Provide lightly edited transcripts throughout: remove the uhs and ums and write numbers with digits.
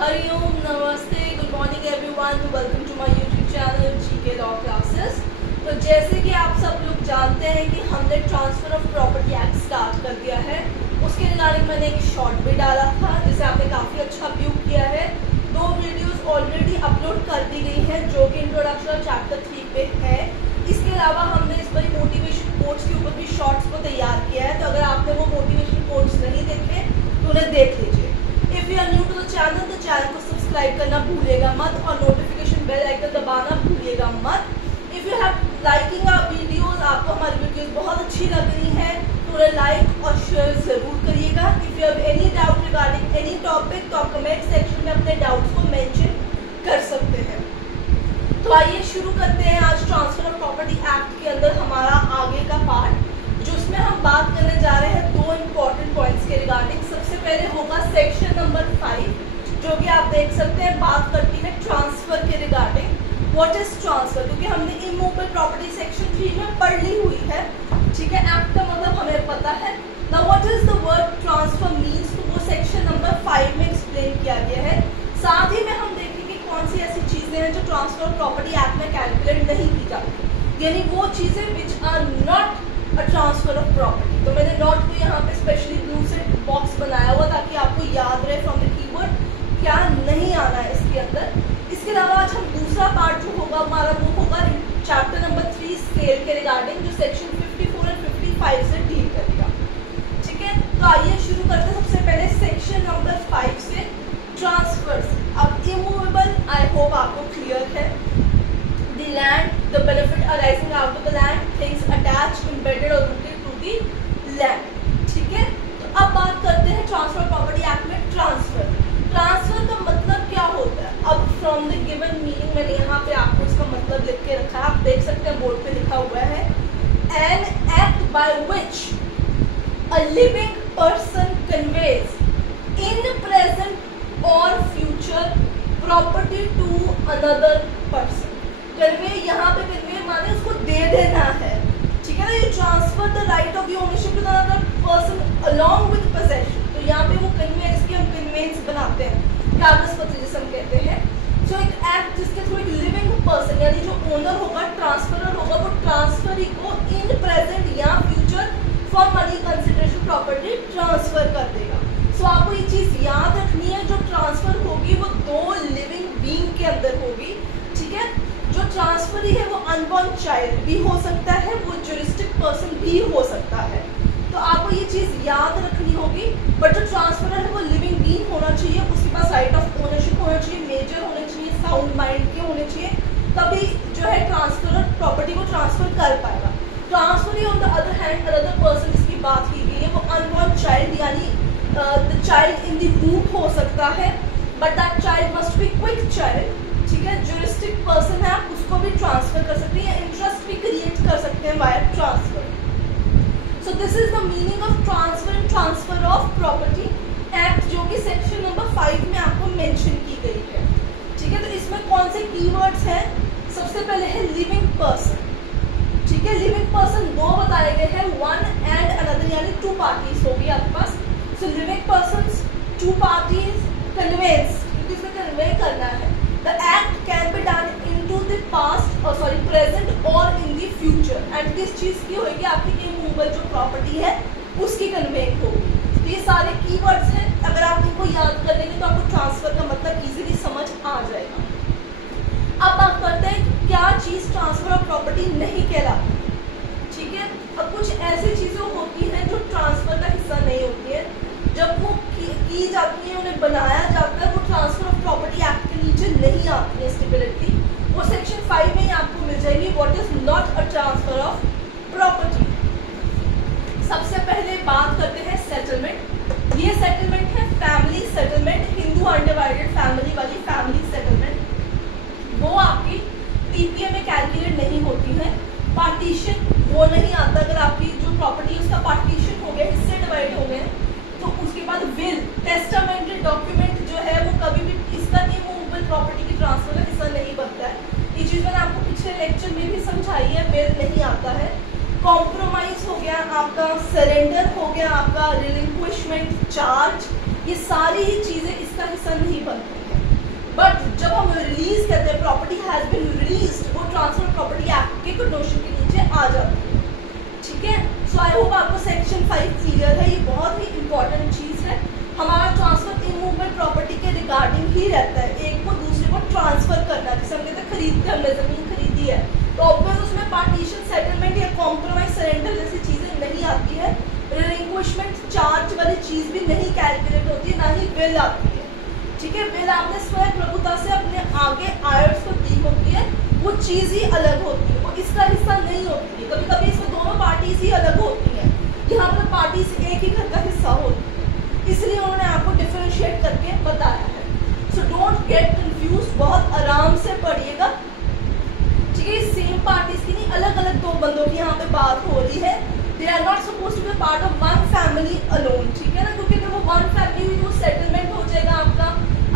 हरिओम, नमस्ते, good morning everyone, welcome to my YouTube channel GK law classes. तो जैसे कि आप सब लोग जानते हैं कि हमने transfer of property act start कर दिया है। उसके रिगार्डिंग मैंने एक शॉर्ट भी डाला था जिसे आपने काफ़ी अच्छा व्यू किया है। 2 वीडियोस ऑलरेडी अपलोड कर दी गई हैं जो कि इंट्रोडक्शन चैप्टर 3 पे है। इसके अलावा हमने इस बारी मोटिवेशन कोट्स के ऊपर भी शॉर्ट्स को तैयार किया है, तो अगर आपने वो मोटिवेशन कोट्स नहीं देखे तो उन्हें देख लीजिए। If you are new to the channel तो चैनल को सब्सक्राइब करना भूलिएगा मत और नोटिफिकेशन बेल आइकन दबाना भूलिएगा मत। If you have liking our videos, आपको हमारी वीडियोस बहुत अच्छी लग रही हैं तो उन्हें लाइक और शेयर ज़रूर करिएगा। If you have any doubt regarding any topic तो आप कमेंट सेक्शन में अपने डाउट्स को मेंशन कर सकते हैं। तो आइए शुरू करते हैं आज ट्रांसफर ऑफ प्रॉपर्टी एक्ट के अंदर हमारा आगे का पार्ट, जिसमें हम बात करने जा रहे हैं 2 इम्पॉर्टेंट पॉइंट्स के रिगार्डिंग। सबसे पहले होगा सेक्शन नंबर 5 जो कि आप देख सकते हैं बात करती है ट्रांसफर के रिगार्डिंग। व्हाट इज ट्रांसफर, क्योंकि हमने इमूवेबल प्रॉपर्टी सेक्शन 3 में पढ़ ली हुई है, ठीक है। एक्ट का मतलब हमें पता है। Now what is the word transfer means, तो वो सेक्शन नंबर 5 में एक्सप्लेन किया गया है। साथ ही में हम देखेंगे कौन सी ऐसी चीज़ें हैं जो ट्रांसफर ऑफ प्रॉपर्टी एक्ट में कैलकुलेट नहीं की जाती, यानी वो चीज़ें which are not transfer of property. तो मैंने नॉट को यहाँ पे स्पेशली ब्लू से बॉक्स बनाया हुआ ताकि आपको याद रहे फ्रॉम द कीवर्ड क्या नहीं आना है इसके अंदर। इसके अलावा आज हम दूसरा पार्ट जो होगा हमारा वो होगा चैप्टर नंबर 3 स्केल के रिगार्डिंग, जो सेक्शन 54 और 55 से डील करेगा, ठीक है। तो आइए शुरू करते हैं सबसे पहले सेक्शन नंबर 5 से, ट्रांसफर्स। अब इमूवेबल आई होप आपको क्लियर है। The land, the benefit arising out of the land, things attached, embedded और rooted to the land, ठीक है। तो अब बात करते हैं ट्रांसफर प्रॉपर्टी एक्ट में ट्रांसफर। ट्रांसफर का मतलब क्या होता है? अब फ्रॉम द गिवन मीनिंग मैंने यहाँ पे आपको इसका मतलब लिख के रखा है, आप देख सकते हैं बोर्ड पे लिखा हुआ है, an act by which a living person conveys in present or future property to another person। Convey यहाँ पे कन्वे माने उसको दे देना है, ठीक है ना। ये transfer the right of your ownership to another person along with possession. तो यहाँ पे वो कन्वेंस की हम कन्वेंस बनाते हैं, कागज पत्र जिसे हम कहते हैं। सो एक एक्ट जिसके थ्रू एक लिविंग पर्सन यानी जो ओनर होगा, ट्रांसफरर होगा, वो ट्रांसफरी को इन प्रेजेंट या future for money consideration property transfer कर देगा। सो आपको ये चीज़ याद रखनी है, जो ट्रांसफर होगी वो 2 लिविंग बीइंग के अंदर होगी, ठीक है। जो ट्रांसफरी है वो अनबॉर्न चाइल्ड भी हो सकता है, वो ज्यूरिस्टिक पर्सन भी हो सकता है। तो आपको ये चीज़ याद रखनी होगी। बट जो ट्रांसफरर है वो लिविंग बीइंग होना चाहिए, उसके पास राइट ऑफ ओनरशिप होना चाहिए, मेजर होने चाहिए, साउंड माइंड के होने चाहिए, तभी जो है ट्रांसफरर प्रॉपर्टी को ट्रांसफर कर पाएगा। Transferee on the other hand another person जिसकी बात की गई है वो अनबॉर्न चाइल्ड यानी द चाइल्ड इन द वूम हो सकता है, but that child must be quick child, ठीक है। ज्यूरिस्टिक पर्सन है, आप उसको भी ट्रांसफर कर सकते हैं या इंटरेस्ट भी क्रिएट कर सकते हैं via transfer. So this is the meaning of transfer and transfer of property act, जो कि सेक्शन नंबर 5 में आपको मेंशन की गई है, ठीक है। तो इसमें कौन से कीवर्ड्स हैं? सबसे पहले है लिविंग पर्सन, ठीक है। लिविंग पर्सन 2 बताए गए हैं, 1 एंड अनदर, यानी 2 पार्टीज होगी आपके पास। सो लिविंग पर्सन 2 पार्टीज कन्वेंस, क्योंकि इसमें कन्वे करना है। The act can be done into the past or present or in the future, and किस चीज़ की होगी? आपकी इमूवेबल जो प्रॉपर्टी है उसकी कन्वेंट होगी। तो ये सारे कीवर्ड्स हैं, अगर आप इनको याद कर लेंगे तो आपको ट्रांसफर का मतलब इजीली समझ आ जाएगा। अब बात करते हैं क्या चीज़ ट्रांसफर ऑफ प्रॉपर्टी नहीं कहलाती, ठीक है। अब कुछ ऐसी चीज़ें होती हैं जो ट्रांसफर का हिस्सा नहीं होती है, जब वो की जाती है, उन्हें बनाया जाता है, वो ट्रांसफर ऑफ प्रॉपर्टी एक्ट के नीचे नहीं आती है स्टेबिलिटी, वो सेक्शन 5 में ही आपको मिल जाएगी। What is not a transfer of property. सबसे पहले बात करते हैं सेटलमेंट। ये सेटलमेंट है family settlement, Hindu undivided family वाली फैमिली सेटलमेंट। वो आपकी पीपीए में कैलकुलेट नहीं होती है। पार्टीशन वो नहीं आता, अगर आपकी जो प्रॉपर्टी है उसका पार्टीशन हो गया, हिस्से डिवाइड हो गए, तो उसके बाद विल टेस्टामेंटरी डॉक्यूमेंट जो है वो कभी भी इसका इमूवेबल प्रॉपर्टी की ट्रांसफर का हिस्सा नहीं बनता है। ये चीज़ मैंने आपको पिछले लेक्चर में भी समझाई है, विल नहीं आता है। कॉम्प्रोमाइज हो गया आपका, सरेंडर हो गया आपका, रिलिंक्विशमेंट चार्ज, ये सारी ही चीज़ें इसका हिस्सा नहीं बनती हैं। प्रॉपर्टी हैज बीन रिलीज्ड वो ट्रांसफर ऑफ प्रॉपर्टी एक्ट के नोशन के नीचे आ जाती है। ठीक है, सो आई होप आपको सेक्शन 5 क्लियर है। ये बहुत ही इंपॉर्टेंट चीज़ है। हमारा ट्रांसफर इमूवेबल प्रॉपर्टी के रिगार्डिंग ही रहता है, एक को दूसरे को ट्रांसफर करना। जैसे हम कहते हैं खरीदते हमने ज़मीन खरीदी है तो ऑब्वियस उसमें पार्टीशन, सेटलमेंट या कॉम्प्रोमाइज, सरेंडर जैसी चीज़ें नहीं आती है। रिलिंक्विशमेंट चार्ज वाली चीज़ भी नहीं कैलकुलेट होती है, ना ही बिल आती है। ठीक है, बिल आपने स्वयं प्रभुता से अपने आगे आयर्स को दी होती है, वो चीज़ ही अलग होती है, वो इसका हिस्सा नहीं होती है। कभी कभी इसमें दोनों पार्टीज ही अलग होती हैं, यहाँ पर पार्टीज एक ही घर का हिस्सा होती है, इसलिए उन्होंने आपको डिफरेंशिएट करके बताया है। सो डोंट गेट कंफ्यूज, बहुत आराम से पढ़िएगा। ठीक है, सेम पार्टीज की नहीं, अलग अलग दो बंदों की यहाँ पे बात हो रही है। They are not suppose to be part of one family alone. ठीक है ना, क्योंकि अगर वो वन फैमिली हुई तो सेटलमेंट हो जाएगा आपका।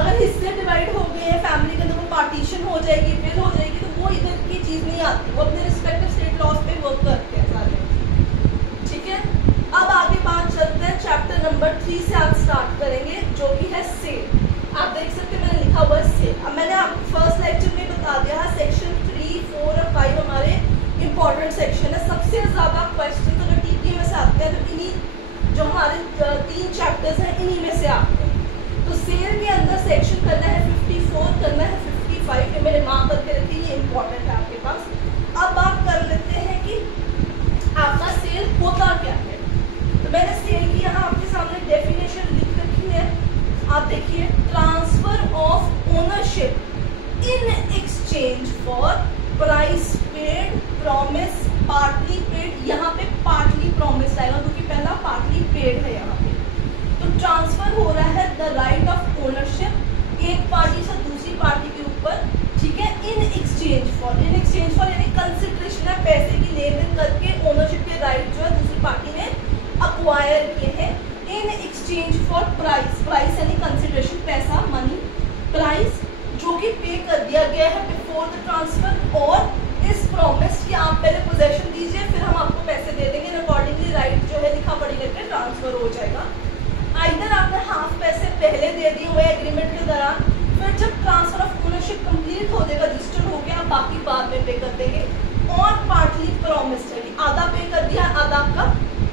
अगर हिस्से डिवाइड हो गए हैं फैमिली के अंदर, वो पार्टीशन हो जाएगी, बिल हो जाएगी, तो वो इधर की चीज़ नहीं आती, वो अपने रिस्पेक्टिव स्टेट लॉज पे वर्क करते हैं सारे। ठीक है, अब आगे बात चलते हैं चैप्टर नंबर 3 से आप स्टार्ट करेंगे, जो कि है सेल। आप देख सकते हैं मैंने लिखा हुआ है सेल। अब मैंने आपको फर्स्ट लेक्चर में बता दिया है सेक्शन 3, 4 और 5 हमारे इंपॉर्टेंट सेक्शन है। सबसे ज़्यादा क्वेश्चन अगर टीपी में से आते हैं तो इन्हीं जो हमारे 3 चैप्टर्स हैं इन्हीं में से आते हैं। तो सेल के अंदर सेक्शन करना है 54, करना है 55, ये मेरे मार्क करके रखिए, ये इंपॉर्टेंट है आपके पास। अब बात कर लेते हैं कि आपका सेल होता क्या है। तो मैंने सेल की यहाँ आपके सामने डेफिनेशन लिख रखी है, आप देखिए। Transfer of ownership in exchange for price paid, promise, partly paid. यहाँ पे पार्टली प्रॉमिस आएगा क्योंकि पहला पार्टली पेड है यहाँ पे। तो ट्रांसफर हो रहा है द राइट ऑफ ओनरशिप एक पार्टी से दूसरी पार्टी के ऊपर। ठीक है, in exchange for, in exchange for यानी कंसिडरेशन है, पैसे की लेन देन करके ओनरशिप के राइट जो है दूसरी पार्टी ने अक्वायर किए हैं। In exchange for price, price यानी कंसिडरेशन, पैसा, मनी, प्राइस जो कि पे कर दिया गया है बिफोर द ट्रांसफर, और इस प्रॉमिस कि आप पहले पोजेशन दीजिए फिर हम आपको पैसे दे देंगे, अकॉर्डिंगली राइट जो है लिखा पढ़ी करके ट्रांसफर हो जाएगा। आइदर आपने हाफ पैसे पहले दे दिए हुए एग्रीमेंट के दौरान, फिर जब ट्रांसफर ऑफ ओनरशिप कंप्लीट हो जाएगा, रजिस्टर हो गया, बाकी बाद में पे कर देंगे। और पार्टली प्रॉमिस्ड है, आधा पे कर दिया, आधा आपका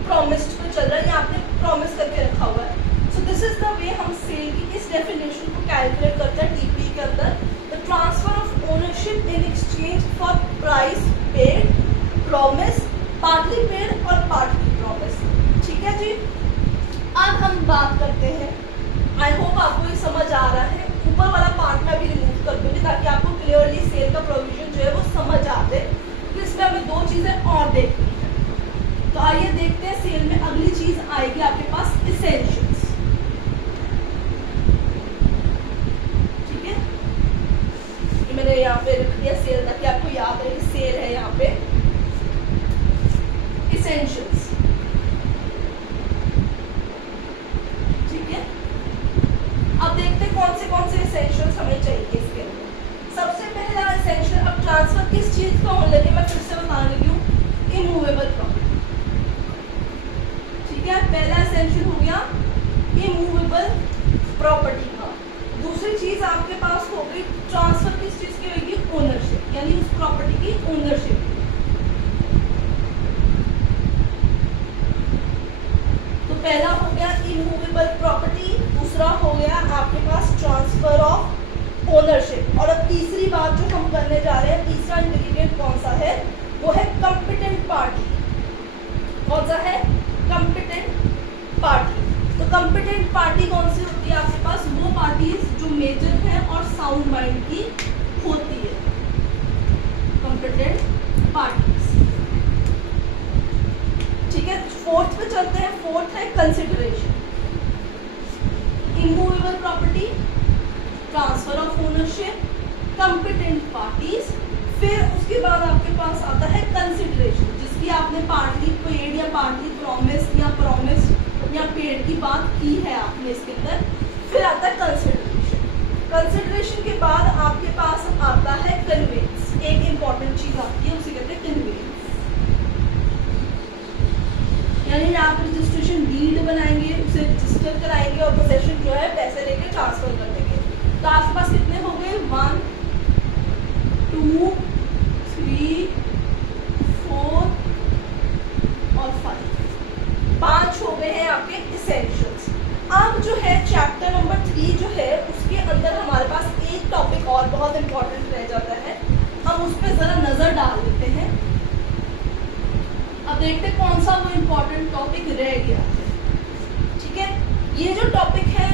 प्रॉमिस्ड पे चल रहा है, ये आपने प्रॉमिस करके रखा हुआ है। So this is the way हम सेल की इस डेफिनेशन को कैलकुलेट करते हैं टीपी के अंदर। The transfer of ownership in exchange for price paid, promise, partly paid और पार्टली प्रॉमिस। ठीक है जी, अब हम बात करते हैं, आई होप आपको ये समझ आ रहा है। ऊपर वाला पार्ट मैं भी रिमूव कर दूँगी ताकि आपको क्लियरली सेल का प्रोविजन जो है वो समझ आ जाए। तो इसमें हमें 2 चीज़ें और देखनी है। तो आइए देखते हैं सेल में अगली चीज़ आएगी आपके पास इसेंशियल्स। ठीक है, ये मैंने यहाँ पे रख दिया सेल ताकि आपको याद रहे कि सेल है यहाँ पे इसेंशियल्स। अब देखते हैं कौन से एसेंशियल्स हमें चाहिए इसके अंदर। सबसे पहला एसेंशियल, अब ट्रांसफर किस चीज़ का होने लगे मैं फिर से बताने लगी हूँ, इमूवेबल प्रॉपर्टी। ठीक है, पहला एसेंशियल हो गया इमूवेबल प्रॉपर्टी का। दूसरी चीज़ आपके पास हो गई ट्रांसफर किस चीज़ की होगी, ओनरशिप, यानी उस प्रॉपर्टी की ओनरशिप। तो पहला हो गया इमूवेबल प्रॉपर्टी, दूसरा हो गया आपके पास ट्रांसफर ऑफ ओनरशिप। और अब तीसरी बात जो हम करने जा रहे हैं, तीसरा इंग्रेडिएंट कौन सा है, वो है कॉम्पिटेंट पार्टी। कौन सा है, कॉम्पिटेंट पार्टी। तो कॉम्पिटेंट पार्टी कौन सी होती है आपके पास, वो पार्टीज जो मेजर है और साउंड माइंड की होती है, कॉम्पिटेंट पार्टीज। ठीक है, फोर्थ पे चलते हैं। फोर्थ है consideration, immovable property, transfer of ownership, competent parties. फिर उसके बाद आपके पास आता है कंसिडरेशन, जिसकी आपने पार्टली पेड या पार्टली प्रॉमिस या प्रॉमिस या पेड की बात की है आपने इसके अंदर। फिर आता है कंसिडरेशन। कंसिडरेशन के बाद आपके पास आता है कन्वेंस। एक इंपॉर्टेंट चीज आती है, उसे कहते हैं कन्वेंस, यानी आप रजिस्ट्रेशन डीड बनाएंगे, उसे रजिस्टर कराएंगे और पोजेशन जो है पैसे लेके ट्रांसफर कर देंगे। तो आपके पास कितने हो गए, 1, 2, 3, 4 और 5 हो गए हैं आपके इसेंशियल्स। अब जो है चैप्टर नंबर 3 जो है उसके अंदर हमारे पास एक टॉपिक और बहुत इंपॉर्टेंट रह जाता है, हम उस पर ज़रा नज़र डाल लेते हैं। अब देखते हैं कौन सा वो इम्पोर्टेंट टॉपिक रह गया है। ठीक है, ये जो टॉपिक है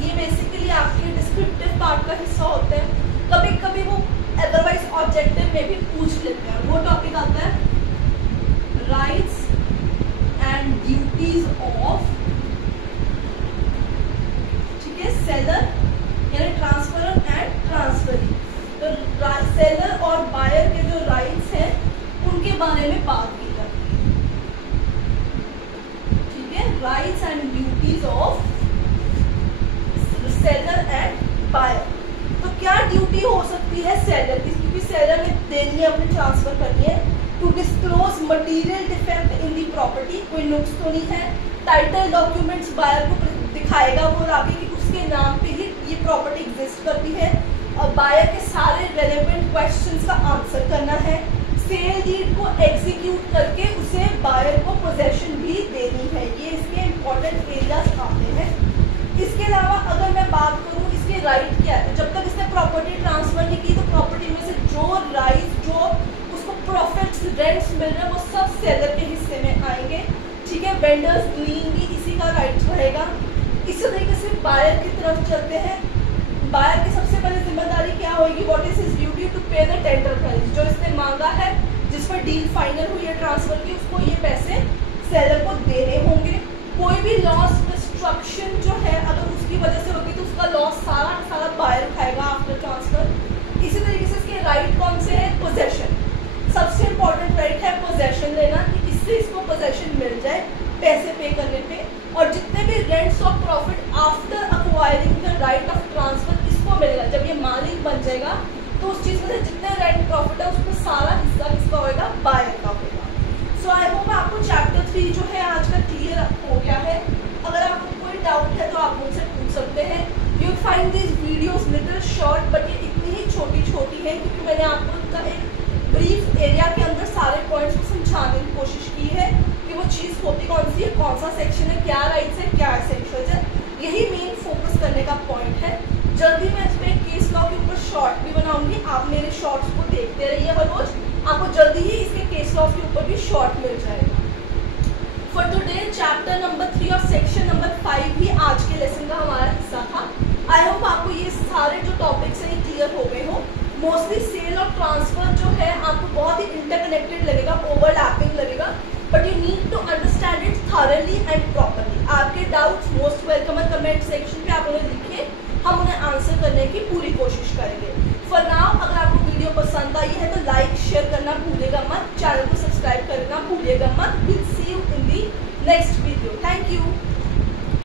ये बेसिकली आपके डिस्क्रिप्टिव पार्ट का हिस्सा होता है, कभी कभी वो अदरवाइज ऑब्जेक्टिव में भी पूछ लेते हैं। वो टॉपिक आता है राइट्स एंड ड्यूटीज ऑफ, ठीक है, सेलर यानी ट्रांसफरर एंड ट्रांसफरी। तो सेलर और बायर के जो राइट्स हैं उनके बारे में बात की जाती है। ठीक है, rights and duties of seller and buyer. तो क्या ड्यूटी हो सकती है सेलर की, क्योंकि सेलर ने देनी है, अपने ट्रांसफर करनी है। To disclose material defect in the property, कोई नुक्स तो नहीं है। टाइटल डॉक्यूमेंट्स बायर को दिखाएगा वो आगे कि उसके नाम पे ही ये प्रॉपर्टी एग्जिस्ट करती है, और बायर के सारे रेलेवेंट क्वेश्चंस का आंसर करना है। सेल डीड को एग्जीक्यूट करके उसे बायर को पोजेशन भी देनी है। ये इसके इम्पोर्टेंट एरियाज आते हैं। इसके अलावा अगर मैं बात करूँ इसके राइट क्या है, जब तक इसने प्रॉपर्टी ट्रांसफर नहीं की तो प्रॉपर्टी में से जो राइट जो उसको प्रॉफिट्स रेंट्स मिल रहे हैं वो सब सेलर के हिस्से में आएंगे। ठीक है, वेंडर्स लीन भी इसी का राइट रहेगा। इसी तरीके से बायर की तरफ चलते हैं। बायर की सबसे पहले जिम्मेदारी क्या होगी, what is his duty to pay the tender price. जो इसने मांगा है, जिस पर डील फाइनल हुई है ट्रांसफर की, उसको ये पैसे सेलर को देने होंगे। कोई भी लॉस डिस्ट्रक्शन जो है अगर उसकी वजह से होगी तो उसका लॉस सारा बायर उठाएगा आफ्टर ट्रांसफर। इसी तरीके से इसके राइट कौन से हैं, पोजेशन। सबसे इम्पोर्टेंट राइट है पोजेशन लेना, कि इससे इसको पोजेशन मिल जाए पैसे पे करने पे। और जितने भी rents of profit after acquiring the right of transfer इसको मिलेगा। जब ये मालिक बन जाएगा तो उस चीज़ में से जितने रेंट प्रॉफिट है उसमें सारा हिस्सा किसका होगा, बायर का होगा। सो आई होप आपको चैप्टर 3 जो है आज का क्लियर हो गया है। अगर आपको कोई डाउट है तो आप मुझसे पूछ सकते हैं। You find this videos little short, but ये इतनी ही छोटी है क्योंकि मैंने आपको इनका एक ब्रीफ एरिया के अंदर सारे पॉइंट्स को समझाने की कोशिश की है कि वो चीज़ होती कौन सी है, कौन सा सेक्शन है, क्या राइट्स है, क्या एसेंशियल्स है। यही मेन फोकस करने का पॉइंट है। जल्दी मैं इस पर केस लॉ के ऊपर शॉर्ट भी बनाऊंगी, आप मेरे शॉर्ट्स को देखते रहिए हर रोज, आपको जल्दी ही इसके केस लॉ के ऊपर भी शॉर्ट मिल जाएगा। फॉर टुडे चैप्टर नंबर 3 और सेक्शन नंबर 5 भी आज के लेसन का हमारा हिस्सा था। आई होप आपको ये सारे जो टॉपिक्स हैं क्लियर हो गए हो। मोस्टली सेल और ट्रांसफर जो है आपको बहुत ही इंटरकनेक्टेड लगेगा, ओवरलैपिंग लगेगा, but you need to understand it thoroughly and properly. आपके डाउट्स मोस्ट वेलकम है, कमेंट सेक्शन पे आप उन्हें लिखिए, हम उन्हें आंसर करने की पूरी कोशिश करेंगे। फॉर नाउ अगर आपको वीडियो पसंद आई है तो लाइक शेयर करना भूलिएगा मत, चैनल को सब्सक्राइब करना भूलिएगा मत। Will see you in the next video.